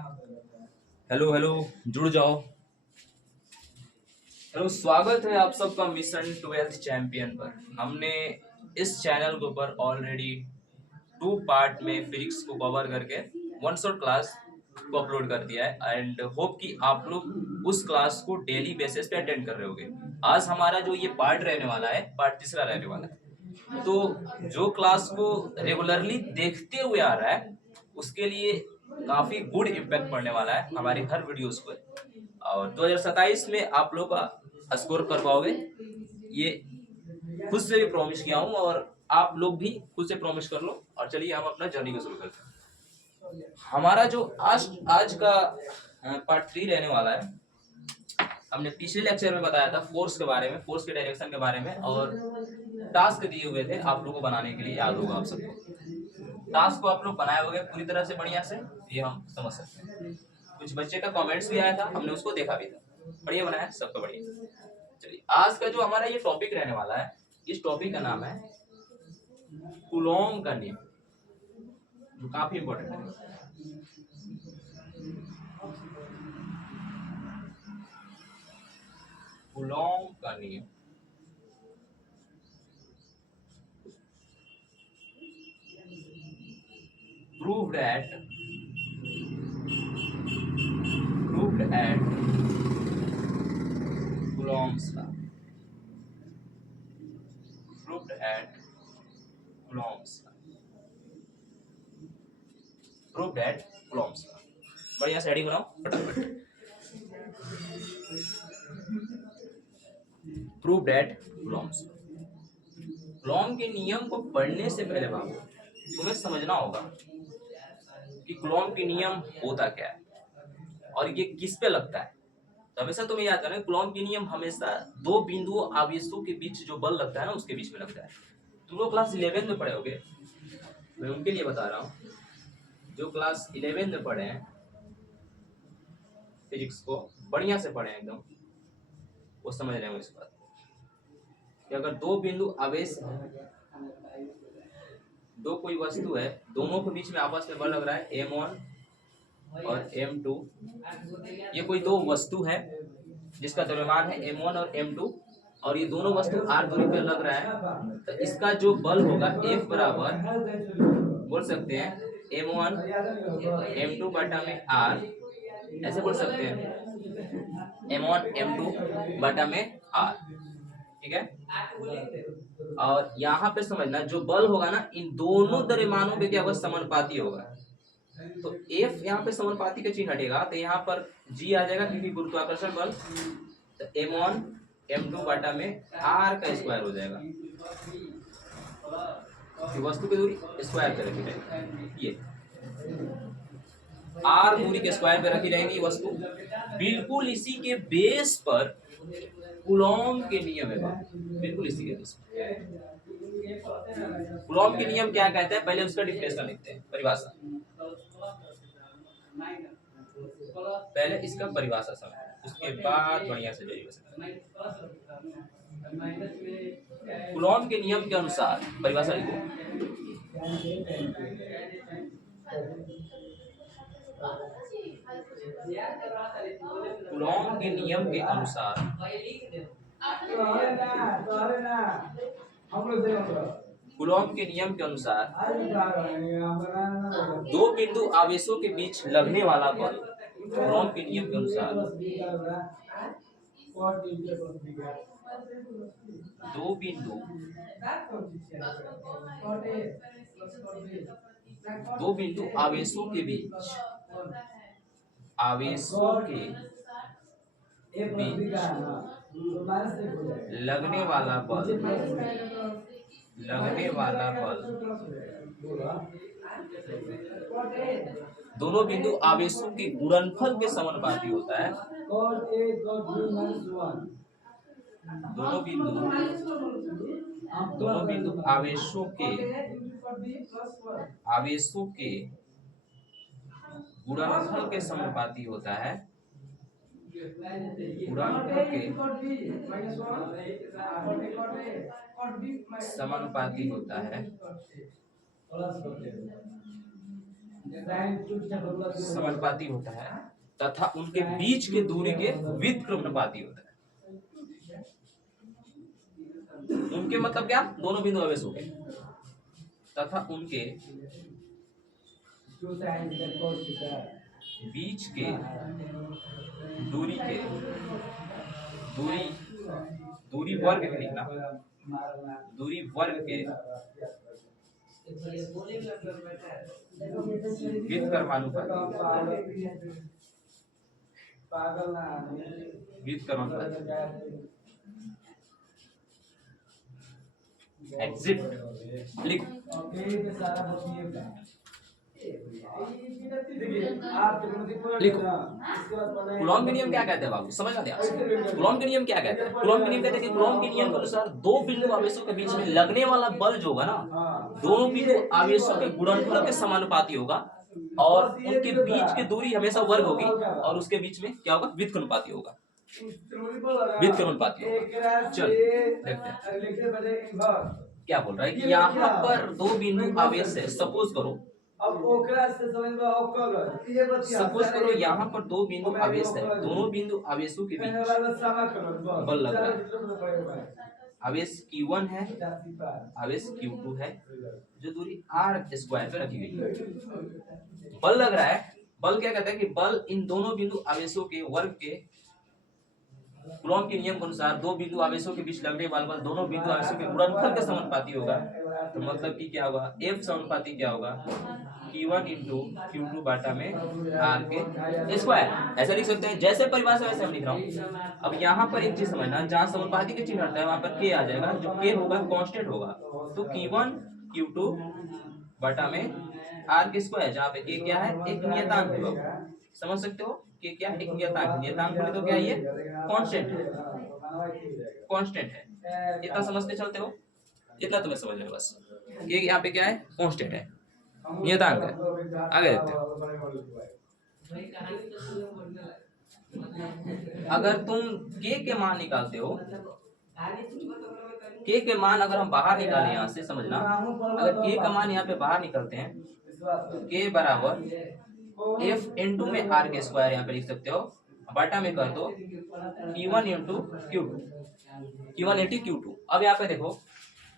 Hello hello, जुड़ जाओ। Hello, स्वागत है आप सबका मिशन 12th चैंपियन पर। हमने इस चैनल के ऊपर ऑलरेडी 2 पार्ट में फिजिक्स को कवर करके वन शॉट क्लास को अपलोड कर दिया है एंड होप कि आप लोग उस क्लास को डेली बेसिस पे अटेंड कर रहे होगे। आज हमारा जो ये पार्ट रहने वाला है, पार्ट तीसरा रहने वाला है। तो जो क्लास को रेगुलरली देखते हुए आ रहा है उसके लिए काफी गुड इम्पैक्ट पड़ने वाला है हमारी हर वीडियोस पर। और 2027 में आप लोग का स्कोर कर पाओगे, ये खुद से भी प्रॉमिस किया हूँ और आप लोग भी खुद से प्रॉमिस कर लो। और चलिए हम अपना जर्नी को शुरू करते हैं। हमारा जो आज आज का पार्ट 3 रहने वाला है। हमने पिछले लेक्चर में बताया था फोर्स के बारे में, फोर्स के डायरेक्शन के बारे में, और टास्क दिए हुए थे आप लोगों को बनाने के लिए। याद होगा आप सबको, टास्क को आप लोग बनाए होंगे पूरी तरह से बढ़िया से, ये हम समझ सकते हैं। कुछ बच्चे का कमेंट्स भी आया था, हमने उसको देखा भी था। बढ़िया बनाया, सबका बढ़िया। चलिए, आज का जो हमारा ये टॉपिक रहने वाला है, इस टॉपिक का नाम है कूलॉम का नियम, जो काफी इंपॉर्टेंट है। कूलॉम का नियम। proved at Coulomb's law. Proved at Coulomb's law. Proved at Coulomb's law. बढ़िया से हेडिंग बनाओ फटाफट। Proved at Coulomb's law. Coulomb के नियम को पढ़ने से पहले बाबू तुम्हें समझना होगा कि कूलॉम के नियम होता क्या है और ये किस पे लगता है। तो हमेशा तुम्हें याद करना, कूलॉम के नियम हमेशा दो बिंदुओं आवेशों के बीच जो बल लगता है ना, उसके बीच में लगता है। तुम लोग क्लास 11 में पढ़े होगे, मैं उनके लिए बता रहा हूँ जो क्लास 11 में पढ़े हैं, फिजिक्स को बढ़िया से पढ़े एकदम, वो समझ रहे हो इस बात कि अगर दो बिंदु आवेश है, दो कोई वस्तु है, दोनों के बीच में आपस में बल लग रहा है m1 और m2। ये कोई दो वस्तु है जिसका द्रव्यमान है m1 और m2, और ये दोनों वस्तु r दूरी पर लग रहा है, तो इसका जो बल होगा F बराबर बोल सकते हैं m1 m2 बटा में r, ऐसे बोल सकते हैं m1 m2 बटा में r। ठीक है, और यहाँ पे समझना जो बल होगा ना, इन दोनों द्रव्यमानों पे क्या होगा, समानुपाती होगा। तो F यहाँ पे समानुपाती का चिन्ह हटेगा तो यहाँ पर G आ जाएगा क्योंकि गुरुत्वाकर्षण बल। तो m1 m2 बटा में r का स्क्वायर हो जाएगा, वस्तु की दूरी स्क्वायर पे रखी जाएगी। ये r दूरी के स्क्वायर पे रखी जाएगी वस्तु। बिल्कुल इसी के बेस पर कूलॉम के नियम है, बिल्कुल इसी के बेस पर। कूलॉम के नियम क्या कहते हैं, पहले उसका डिफिनेशन लिखते हैं, परिभाषा। पहले इसका परिभाषा समझो, उसके बाद बढ़िया से डेरिवेशन। कूलॉम के नियम के अनुसार परिभाषा लिखो। कूलॉम के नियम के अनुसार कूलॉम के नियम के अनुसार दो बिंदु आवेशों के बीच लगने वाला बल, कूलॉम के नियम के अनुसार दो बिंदु आवेशों के बीच लगने वाला बल दोनों बिंदु आवेशों के गुणनफल के समानुपाती होता है। दोनों बिंदु आवेशों के गुणनफल के समानुपाती होता है। गुणनफल के समानुपाती होता है। समानुपाती होता है तथा उनके बीच के दूरी के व्युत्क्रमानुपाती होता है। उनके मतलब क्या, दोनों बिंदु आवेशों के तथा उनके बीच के दूरी के दूरी वर्ग के लिखना, दूरी वर्ग के व्युत्क्रमानुपाती एग्जिट लिख। लिखो कूलॉम के नियम क्या कहते हैं बाबू, समझ आते हैं आपसे। कूलॉम के नियम क्या कहते हैं, कूलॉम के नियम कहते हैं कि कूलॉम के नियम के अनुसार दो बिंदु आवेशों के बीच में लगने वाला बल जो होगा ना, दोनों बिंदु आवेशों के गुणनफल के समानुपाती होगा और उनके बीच की दूरी हमेशा वर्ग होगी और उसके बीच में क्या होगा, व्युत्क्रमानुपाती होगा। व्युत्क्रमानुपाती होगा। चल देखते हैं क्या बोल रहा है कि यहाँ पर दो बिंदु आवेश है, सपोज करो यहाँ पर दो बिंदु आवेश है, दोनों बिंदु आवेशों के बीच बल लग रहा है। आवेश Q1 है, आवेश Q2 है, जो दूरी r² पे रखी गई है। बल लग रहा है। बल क्या कहता है कि बल इन दोनों बिंदु आवेशों के वर्ग के कूलॉम के नियम के अनुसार दो बिंदु आवेशों के बीच लगने वाला बल दोनों बिंदु आवेशों के गुणनफल के समानुपाती होगा। तो मतलब कि क्या होगा, F समानुपाती क्या होगा, Q1 इंटू Q2 बाटा में R के स्क्वायर। ऐसा लिख सकते हैं, जैसे परिभाषा वैसे हम लिख रहा हूँ। अब यहाँ पर एक चीज समझना, जहाँ समानुपाती के चिन्ह हटता है वहां पर K आ जाएगा, जो K होगा कांस्टेंट होगा। तो Q1 Q2 बाटा में R के स्क्वायर, जहाँ पे K क्या है, एक नियतांक होगा। समझ सकते हो कि क्या एक नियतांक, नियतांक बोले तो क्या ये कांस्टेंट है, कांस्टेंट है। इतना समझते चलते हो, इतना तुम्हें समझ में बस, ये यहाँ पे क्या है, कांस्टेंट है, नियतांक है। आगे देखते हैं। अगर तुम K के मान निकालते हो, K के मान अगर हम बाहर निकालें यहाँ से, समझना, अगर K का मान यहाँ पे बाहर निकलते हैं, K बराबर F इंटू में R के स्क्वायर यहाँ पे लिख सकते हो, बटा में कर दो Q1 into Q2, Q1 into Q2। अब यहाँ पे देखो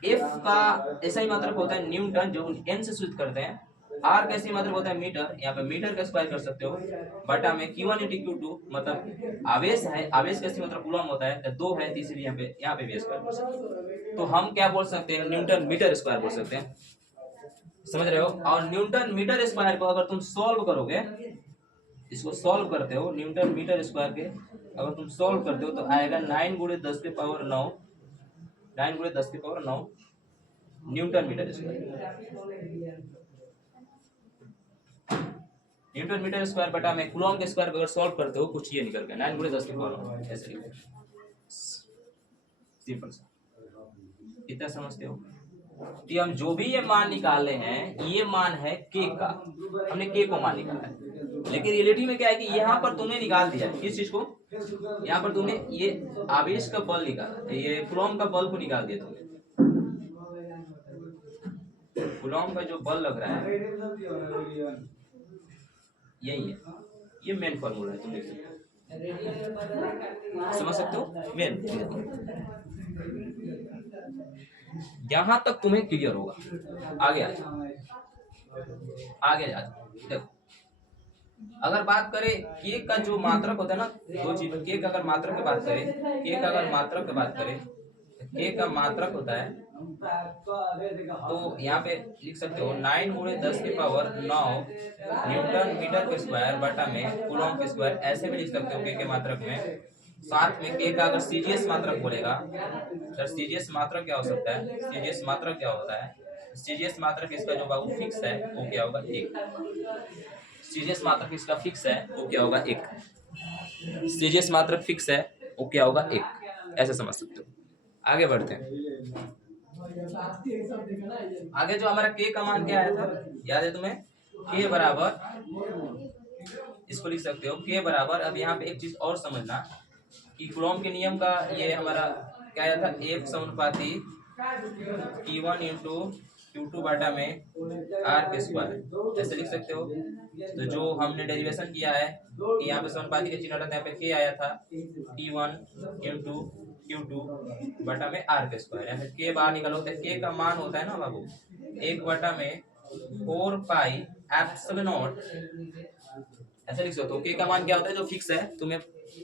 F का ऐसा ही मात्रक होता है न्यूटन, जो N से सूचित करते हैं। R का ऐसी मात्रक होता है मीटर, यहाँ पे मीटर का स्क्वायर कर सकते हो, बटा में Q1 इंटू Q2, मतलब आवेश है, आवेश का ऐसी मात्रक कूलम होता है, तो 2 है, तीसरी यहाँ पे भी स्क्वायर कर सकते हैं। तो हम क्या बोल सकते हैं, न्यूटन मीटर स्क्वायर बोल सकते हैं। समझ रहे हो। और न्यूटन मीटर स्क्वायर को अगर तुम सॉल्व करोगे, इसको सॉल्व करते हो, न्यूटन मीटर स्क्वायर के अगर तुम सॉल्व करते हो तो आएगा 9 गुणे 10 के पावर 9, 9 गुणे 10 के power 9 newton metre square. Newton metre square बटा में कूलॉम के स्क्वायर अगर सॉल्व करते हो, कुछ ये निकल गया 9 गुणे 10 के पावर 9, ऐसे लिखो, सिंपल सा। इतना समझते हो कि हम जो भी ये मान निकाले हैं, ये मान है K का, हमने K को मान निकाला है। लेकिन रियलिटी में क्या है कि यहाँ पर तुमने निकाल दिया किस चीज को, यहाँ पर तुमने ये आवेश का बल निकाला, ये कूलॉम का बल को निकाल दिया तुमने। कूलॉम का जो बल लग रहा है यही है, ये मेन फॉर्मूला है, तुम देख सकते हो, समझ सकते हो मेन। यहां तक तुम्हें क्लियर होगा। आगे आ देखो, अगर बात करें K का जो मात्रक होता है ना, दो चीज, K का अगर मात्रक की बात करें, K का अगर मात्रक की बात करें, K का मात्रक होता है, तो यहाँ पे लिख सकते हो 9 गुणे 10 के पावर 9 न्यूटन मीटर के स्क्वायर बटा में कूलॉम के स्क्वायर, ऐसे भी लिख सकते हो K के मात्रक में। साथ में K का अगर सीजीएस मात्रक बोलेगा, सर सीजीएस मात्रक क्या हो सकता है, सीजीएस मात्रक क्या होता है, सीजीएस मात्रक इसका जो बाबू फिक्स है वो क्या होगा 1। सीजीएस मात्रक इसका फिक्स है वो क्या होगा 1। सीजीएस मात्रक फिक्स है वो क्या होगा 1, ऐसे समझ सकते हो। आगे बढ़ते हैं। आगे जो हमारा K का मान क्या आया था, याद है तुम्हें, K बराबर, इसको लिख सकते हो K बराबर, अब यहाँ पे एक चीज और समझना कि कूलॉम के नियम का ये हमारा क्या आया था, F समानुपाती Q1 इंटू Q2 बटा में आर के स्क्वायर, ऐसे लिख सकते हो। तो जो हमने डेरिवेशन किया है कि यहाँ पे समानुपाती का चिन्ह रहता है, यहाँ पे के आया था T1 इंटू Q2 बटा में आर के स्क्वायर, या फिर के बाहर निकालो तो के का मान होता है ना बाबू 1 बटा में 4 पाई एप्सिलॉन नॉट, ऐसे लिख सकते हो। के का मान क्या होता है जो फिक्स है, तुम्हें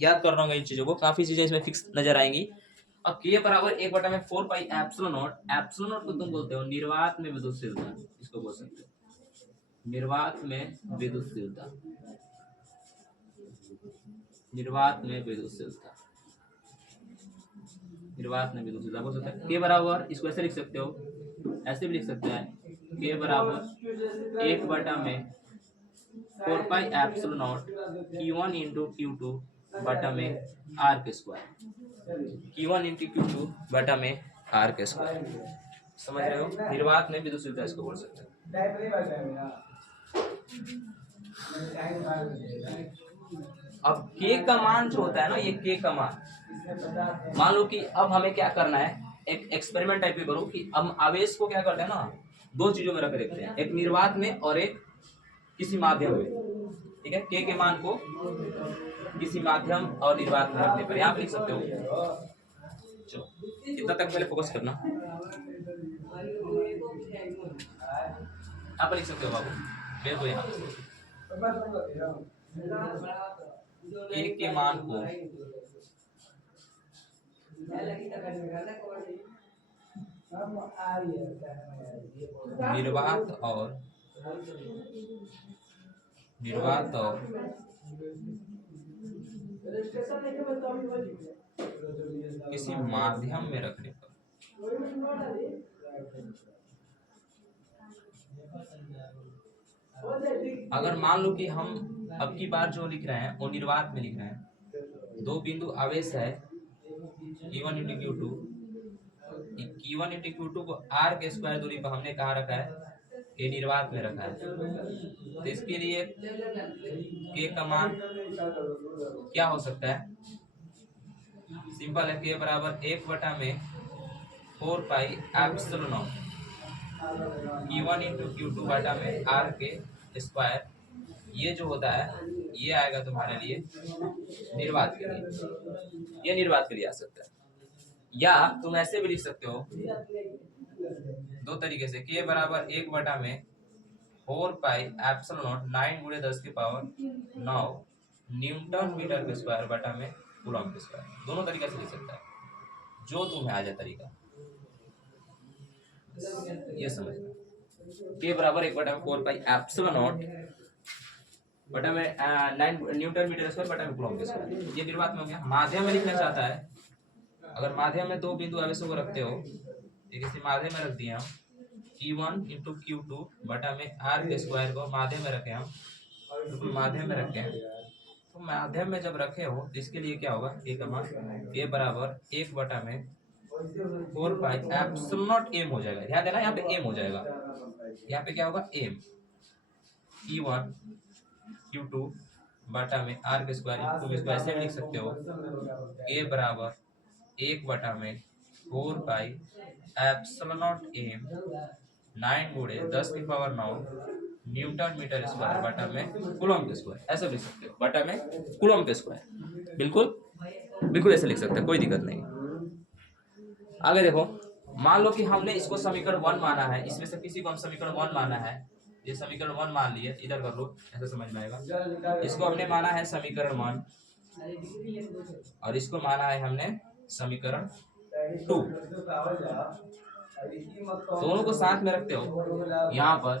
याद कर रहा हूँ इन चीजों को, काफी चीजें इसमें फिक्स नजर आएंगी। और के बराबर 1 बटा में 4 pi epsilon not, epsilon not को तुम बोलते हो निर्वात में विद्युतशीलता, इसको बोल सकते हो निर्वात में विद्युतशीलता, निर्वात में विद्युतशीलता, निर्वात में विद्युतशीलता बोल सकते हैं। के बराबर इसको ऐसे लिख सकते हो, ऐसे भी लिख सकते हैं के बराबर 1 बटा में 4 pi epsilon not Q1 into Q2 बटा में आर के स्क्वायर, Q1 इंटू Q2 बटा में आर के स्क्वायर, समझ रहे हो। निर्वात में विद्युतशीलता इसको बोल सकते हैं। अब के का मान जो होता है ना, ये के का मान लो कि अब हमें क्या करना है, एक एक्सपेरिमेंट टाइप करो कि हम आवेश को क्या करते हैं ना, दो चीजों में रख देते हैं, एक निर्वात में और एक किसी माध्यम में, ठीक है। के मान को किसी माध्यम और निर्वात में रखने पर यहाँ पे लिख सकते हो। चलो इतना तक पहले फोकस करना, यहाँ पर लिख सकते हो बाबू मेरे को, यहाँ के मान को निर्वात और किसी माध्यम में रखने पर, अगर मान लो कि हम अब की बार जो लिख रहे हैं वो निर्वात में लिख रहे हैं, दो बिंदु आवेश है Q1 into Q2, Q1 into Q2 को आर के स्क्वायर दूरी पर हमने कहा रखा है, ये निर्वात में रखा है, तो इसके लिए के का मान क्या हो सकता है, सिंपल है, के बराबर 1 बटा में 4 pi epsilon not Q1 into Q2 बटा में आर के स्क्वायर, ये जो होता है ये आएगा तुम्हारे लिए निर्वात के लिए, ये निर्वात के लिए आ सकता है। या तुम ऐसे भी लिख सकते हो दो तरीके से, के बराबर 1 बटा में 4 पाई एप्सिलॉन नॉट 9 गुणे 10 की पावर 9 न्यूटन मीटर के स्क्वायर बटा में कूलॉम के स्क्वायर, दोनों तरीके से लिख सकता है, जो तुम्हें आ जाए तरीका ये समझना। के बराबर 1 बटा में 4 पाई एप्सिलॉन नॉट बटा में 9 न्यूटन मीटर स्क्वायर बटा में कूलॉम के स्क्वायर, ये निर्वात में हो गया। माध्यम में लिखना चाहता है, अगर माध्यम में दो बिंदु आवेशों को रखते हो, किसी माध्यम में रख दिया Q1 इंटू Q2 बटा में आर के स्क्वायर को माध्यम में रखे हम, बिल्कुल माध्यम में रखे हैं, तो माध्यम में जब रखे हो तो इसके लिए क्या होगा, के का मान के बराबर 1 बटा में 4 पाई एप्सिलॉन नॉट एम हो जाएगा, ध्यान देना यहाँ पे एम हो जाएगा, यहाँ पे क्या होगा एम, Q1 Q2 बटा में आर के स्क्वायर, तुम इसको ऐसे भी लिख सकते हो, के बराबर 1 बटा में 4 पाई एप्सिलॉन नॉट एम 9 गुणे 10 की पावर 9 न्यूटन मीटर स्क्वायर बटा में कूलॉम के स्क्वायर, ऐसे लिख सकते हो, बटा में कूलॉम के स्क्वायर, बिल्कुल बिल्कुल ऐसे लिख सकते हैं, कोई दिक्कत नहीं। आगे देखो, मान लो कि हमने इसको समीकरण 1 माना है, इसमें से किसी को हम समीकरण 1 माना है, ये समीकरण 1 मान लिए, इधर कर लो ऐसे समझ में आएगा, इसको हमने माना है समीकरण 1 और इसको माना है हमने समीकरण 2, दोनों को साथ में रखते हो, यहाँ पर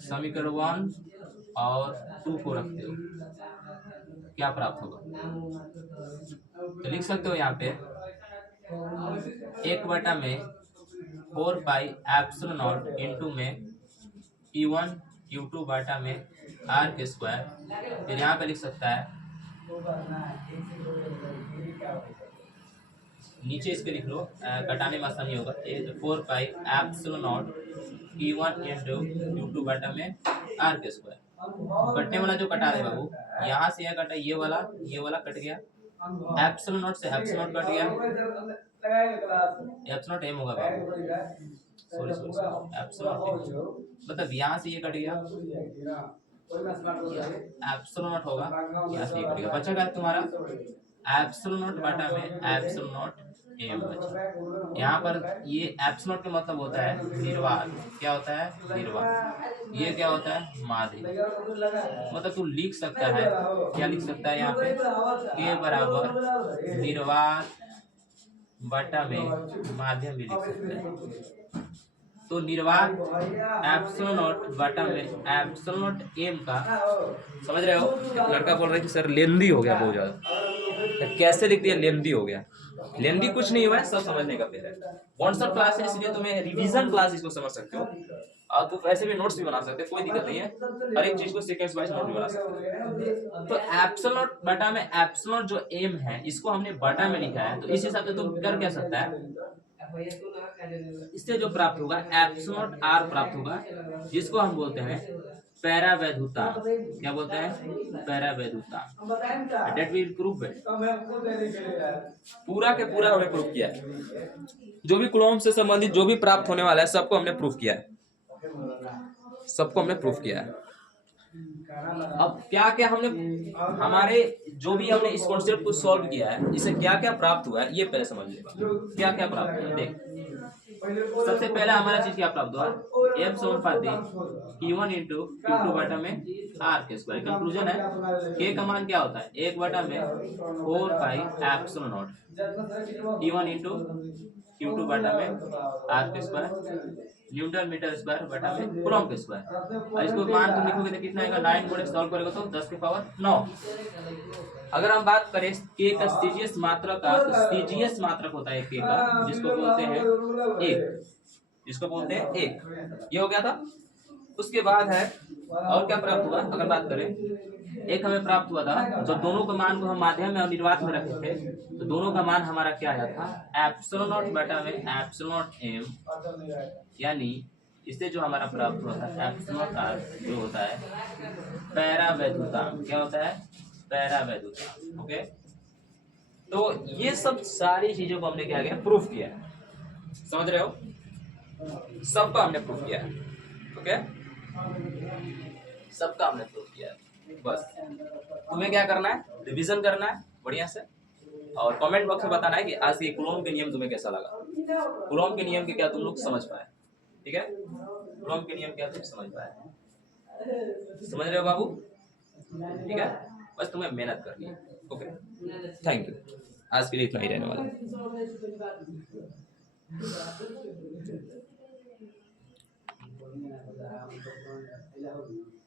समीकरण 1 और 2 को रखते हो, क्या प्राप्त होगा, तो लिख सकते हो यहाँ पे 1 बटा में 4 पाई एप्सिलॉन नॉट इंटू में Q1 Q2 बटा में आर के स्क्वायर, फिर यहाँ पे लिख सकता है नीचे इसके लिख लो, कटाने में आसानी होगा, 4 pi epsilon not Q1 into Q2 बटा में आर के स्क्वायर, कटने वाला जो कटा रहे बाबू, यहाँ से यह कटा, ये वाला कट गया, एप्सिलॉन नॉट से एप्सिलॉन नॉट कट गया, एप्सिलॉन नॉट एम होगा बाबू, सॉरी सॉरी सॉरी, एप्सिलॉन मतलब यहाँ से ये कट गया, एप्सिलॉन नॉट होगा, यहाँ से ये कट गया, बचा क्या तुम्हारा एप्सिलॉन नॉट बटा में एप्सिलॉन नॉट एम बचा। यहाँ पर ये एप्सिलॉन का मतलब होता है निर्वात, क्या होता है निर्वात, ये क्या होता है माध्य, मतलब तू लिख सकता है, क्या लिख सकता है यहाँ पे के बराबर निर्वात बटा में माध्यम भी लिख सकते हैं। तो निर्वात एप्सिलॉन नॉट बटा में एप्सिलॉन नॉट एम का, समझ रहे हो, लड़का बोल रहा है कि सर लेंदी हो गया बहुत ज्यादा, तो कैसे लिख दिया लेंदी हो गया, लेंदी कुछ नहीं हुआ है, सब समझने का पहले कॉन्सेप्ट क्लास है, इसलिए तुम्हें रिवीजन क्लास इसको समझ सकते हो, और तुम ऐसे भी नोट्स भी बना सकते हो, कोई दिक्कत नहीं है, हर एक चीज को सीक्वेंस वाइज नोट भी बना सकते हो। तो एप्सिलॉन बटा में एप्सिलॉन जो एम है इसको हमने बटा में लिखा है, तो इस हिसाब से तुम कर क्या सकता है, इससे जो प्राप्त होगा एप्सिलॉन आर प्राप्त होगा, जिसको हम बोलते हैं पैरावैधुता, क्या बोलते हैं पैरावैधुता, दैट विल प्रूव इट, पूरा के पूरा हमने प्रूफ किया है, जो भी कुलॉम से संबंधित जो भी प्राप्त होने वाला है सबको हमने प्रूफ किया है, सबको हमने प्रूफ किया है। अब क्या क्या हमने हमारे जो भी हमने इस कॉन्सेप्ट को सॉल्व किया है, इसे क्या क्या प्राप्त हुआ है ये पहले समझ लेगा, क्या क्या प्राप्त हुआ है देख। सबसे पहला हमारा चीज क्या प्राप्त हुआ, एम समानुपाती Q1 इंटू Q2 बटा में आर के स्क्वायर, कंक्लूजन है के का मान क्या होता है 1 बटा में 4 pi epsilon not Q1 into Q2 बटा में आर के स्क्वायर न्यूटन मीटर स्क्वायर बटा में कूलॉम के स्क्वायर, और इसको मान तुम लिखोगे तो कितना आएगा 9 गुणे सॉल्व करेगा तो 10 के पावर 9। अगर हम बात करें के का सीजीएस मात्रक का, तो सीजीएस मात्रक होता है के का, जिसको बोलते हैं एक, जिसको बोलते हैं एक, ये हो गया था। उसके बाद है और क्या प्राप्त हुआ, अगर बात करें एक हमें प्राप्त हुआ था, जब दोनों का मान को हम माध्यम में और निर्वात में रखे थे, तो दोनों का मान हमारा क्या आया था एप्सिलॉन नॉट बटा में एप्सिलॉन नॉट एम, यानी इससे जो हमारा प्राप्त हुआ था एप्सिलॉन आर जो होता है पैरावैधुता, क्या होता है पैरावैधुता। ओके, तो ये सब सारी चीजों को हमने क्या किया प्रूफ किया, समझ रहे हो, सबका हमने प्रूफ किया। ओके, सबका हमने प्रूफ किया, बस तुम्हें क्या करना है रिवीजन करना है बढ़िया से, और कमेंट बॉक्स में बताना है कि आज के कूलॉम के नियम तुम्हें कैसा लगा, कूलॉम के नियम के क्या तुम लोग समझ पाए, ठीक है, कूलॉम के नियम क्या तुम समझ पाए, समझ रहे हो बाबू, ठीक है, बस तुम्हें मेहनत करनी है। ओके, थैंक यू, आज के लिए इतना ही रहने वाला है।